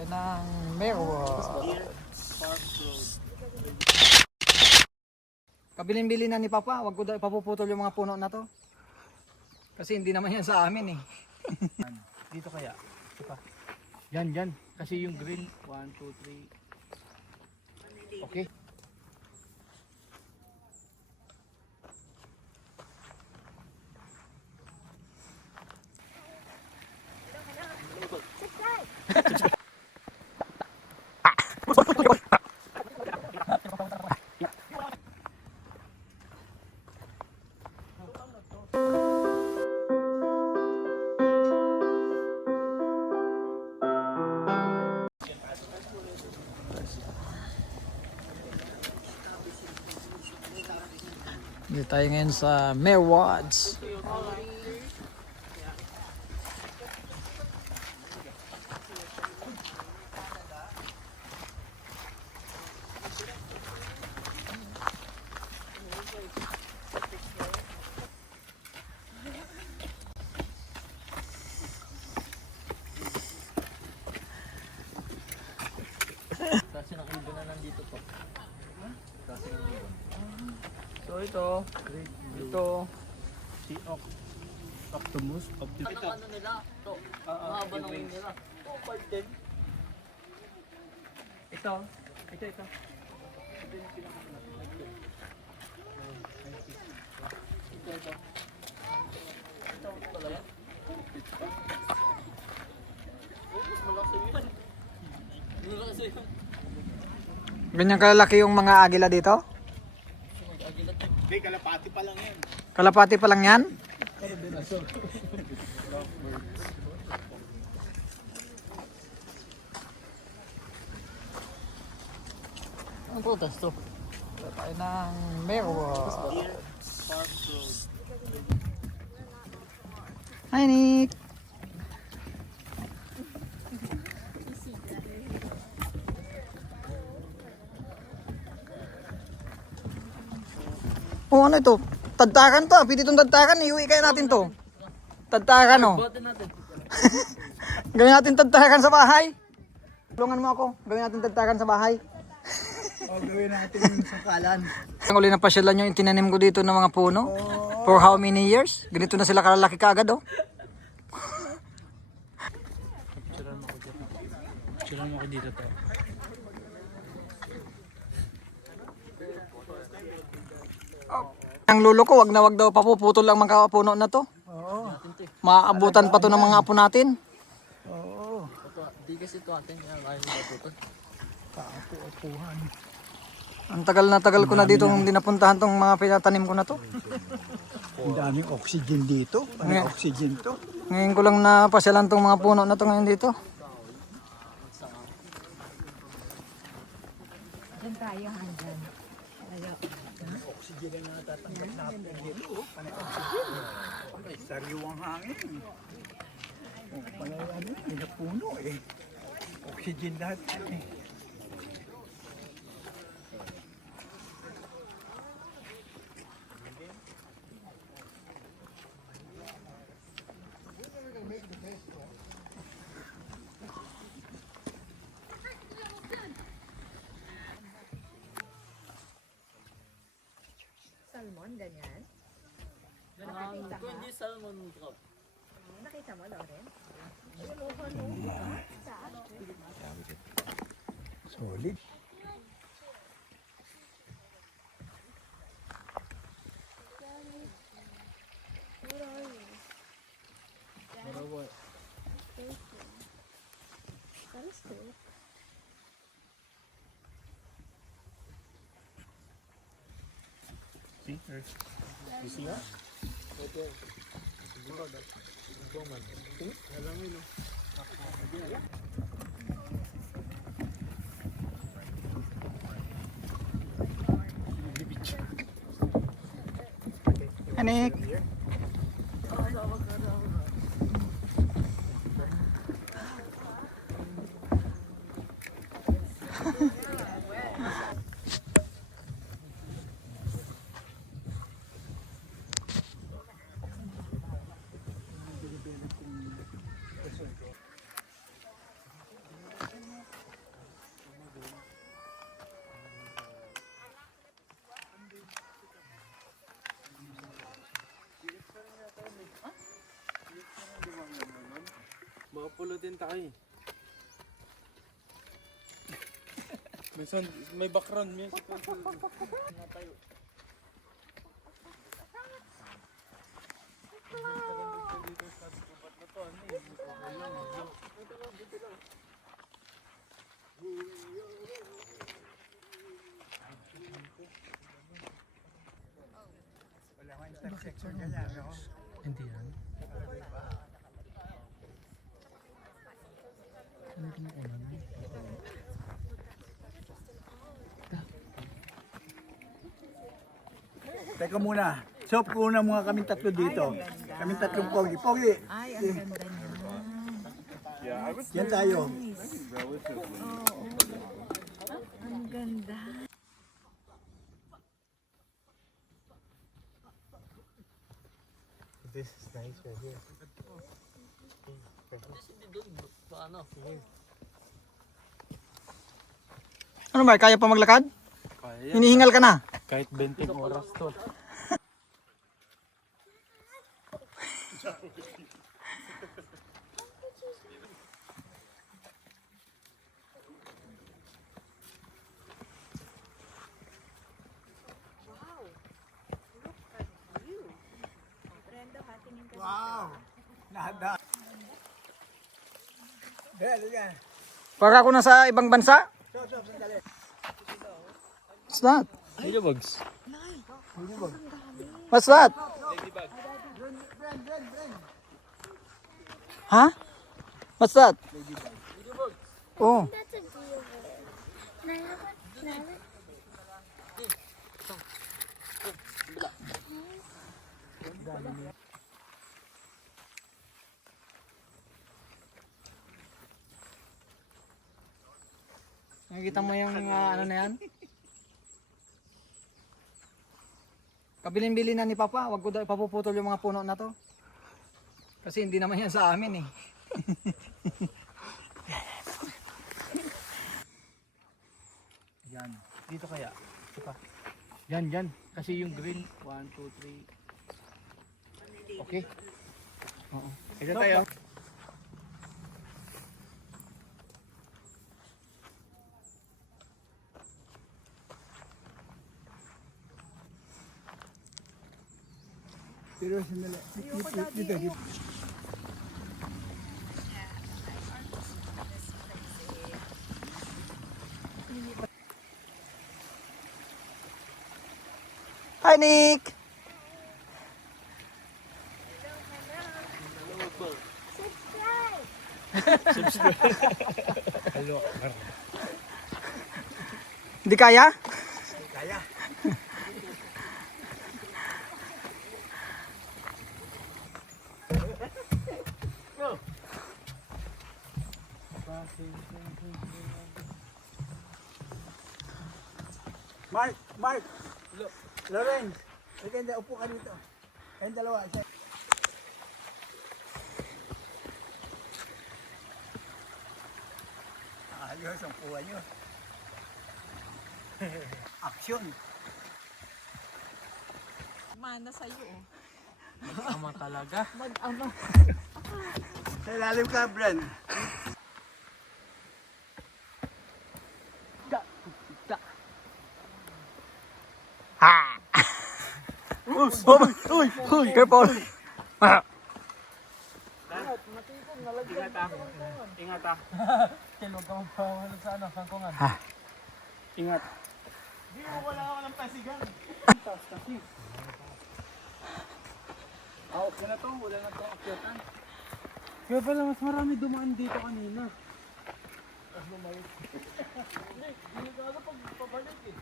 Tayo ng Merwa. Kabilin-bili na ni Papa, wag ko daw ipapuputol yung mga puno na to. Kasi hindi naman yan sa amin eh. Dito kaya? Ito pa. Yan. Kasi yung green. 1, 2, 3. Okay. Dito tayo ngayon sa Merwads. Kasi ng ibon na nandito po. Kasi ng ibon. So ito si Optimus. Ano nila? Ito. Mahaba ng wing nila. Oh, part 10. Ito. Ito yung pinakamalaki. Ito. Ito talaga. Mas malaki yun. Malaki yun. Ganyan kalalaki yung mga agila dito? Hindi, kalapati pa lang yan. Kalapati pa lang yan? Ang putas to? Dito tayo ng Merwa. Park Road. Hi Nick! Oh, ano ito? Tadtakan to. Pwede itong tadtakan. Iuwi kaya natin to. Tadtakan oh. Buhatin natin. Gawin natin tadtakan sa bahay. Tulungan mo ako. Gawin natin tadtakan sa bahay. Gawin natin yung sangkalan. Ang uli na pasyalan yung itinanim ko dito ng mga puno. For how many years? Ganito na sila kalalaki kaagad oh. Picturean mo ko dito to. Ang lulo ko, wag daw papuputol ang mga puno na to. Oo. Maabutan pa to ng mga apo natin. Oo. Di kasi ito atin yan. Kaya nila ito. Kaapo-apuhan. Ang tagal ko na dito hindi napuntahan tong mga pinatanim ko na to. Ang daming oxygen dito. Ano oxygen to? Ngayon ko lang napasyalan tong mga puno na to ngayon dito. Diyan tayo hanggang. Oxygen na natatanggap natin dito. Panay oxygen. Ay, sariwang hangin. Oh, panay ano, pinapuno eh. Oxygen lahat eh. Salmon, ganyan. Kung hindi salmon crab. Nakita mo, Loren? Solid. You see that? Anik. Pupulutin tayo eh. Minsan may background music. Tayo. Wala kang intersection ganyan, no? Hindi yan. Teka muna. So, una muna kaming tatlo dito. Kaming tatlong pogi. Pogi! Ay, ang ganda niya. Yan tayo. Ang ganda. This is nice right here. Ano ba, kaya pa maglakad? Kaya. Hinihingal ka na. Kahit 20 oras to. Wow! Nada. Dali yan. Para ako nasa ibang bansa. So, sandali. What's that? Ladybugs. What's that? Huh? What's that? Oh. That's a deer. Nala. Nakikita mo yung ano na yan? Kabilin-bili na ni Papa, wag ko daw ipapuputol yung mga puno na to. Kasi hindi naman yan sa amin eh. Yan. Dito kaya. Ito. Yan. Kasi yung green. 1, 2, 3. Okay. Oo. Ito tayo. Pero sandali. Dito. Hi Nick! Hello. Hindi kaya? Kaya. Mark! Lorenz! Ikaw, upo ka dito. Kayong dalawa. Isa. Ayos ang kuha nyo. Action! Mana sa'yo. Ama talaga. Mag-ama. Sa ilalim ka, Bren. Uy! Careful! Ingat ah. Kel, huwag ka magpawala sa ano, sangkungan. Ingat. Di mo wala ka ng pasigan. Taas kasi. Okay na to, wala na to akyatan. Kaya pala mas marami dumaan dito kanina. Mas bumalik. Hindi ka pag pabalik eh.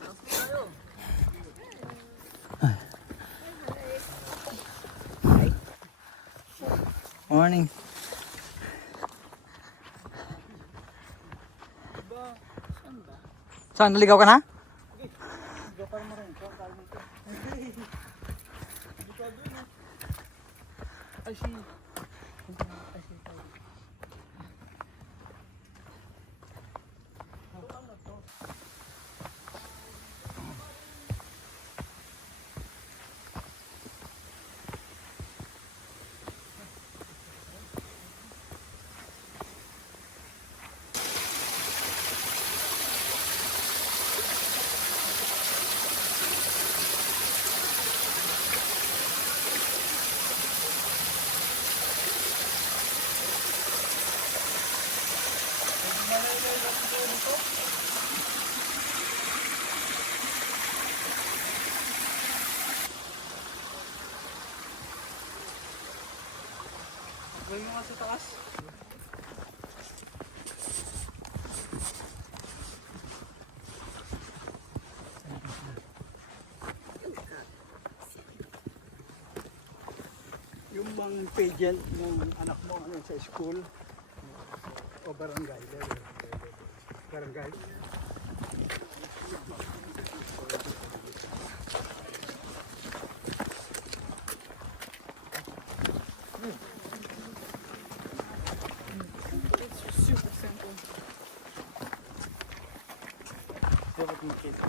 Tapos tayo. Morning. Saan? Naligaw ka na? Gawin mo nga sa taas. Yung bang pageant ng anak mo ano, sa school o barangay? Barangay? Dapat makita.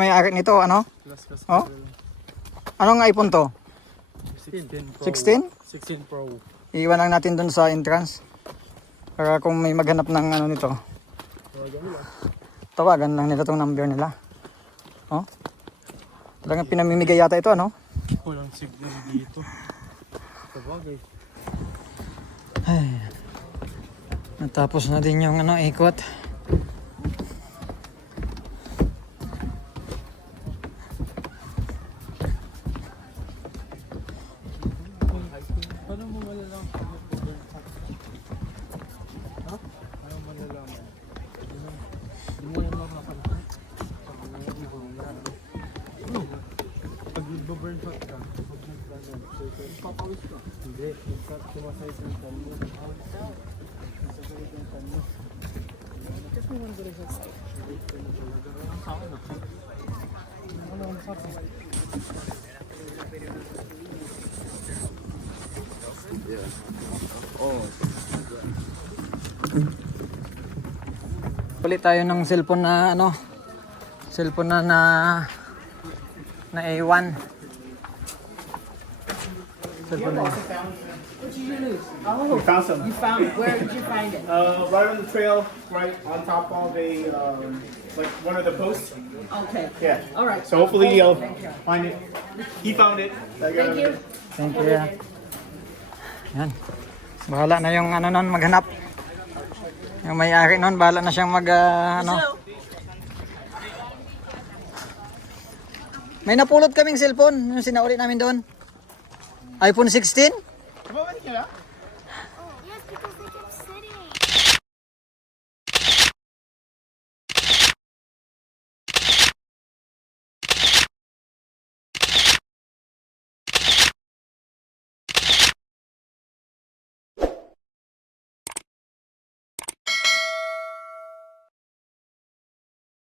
May ari nito, ano? Oh? Anong iPhone to? 16 Pro. 16? 16 Pro. Iiwan lang natin dun sa entrance. Para kung may maghanap ng ano nito. Tawagan lang nila tong number nila. Oh? Talagang pinamimigay yata ito, ano? Walang signal dito. Sabagay. Ay. Natapos na din yung ano, ikot. Paano mo malalaman kung mag-burn out? Ha? Paano mo malalaman? Hindi mo yan makapansin. Pag nag-burn out ka, pag nag-burn out, papawis ka. Hindi, sumasayit ng tan mo. Sumasayit ng tan mo. Just mo man dito sa side. Ang saan na? Ano ang saan? Ulit tayo ng cellphone na ano, cellphone na A1. Cellphone na We found some. You found it. Where did you find it? Right on the trail, right on top of a, like one of the posts. Okay. Yeah. All right. So hopefully you'll find it. He found it. Thank you. Thank you. Yan. Bahala na yung ano nun maghanap. Yung may-ari nun, bahala na siyang mag ano. May napulot kaming cellphone, yung sinauli namin doon. iPhone 16? Oh, yes, because they kept sitting.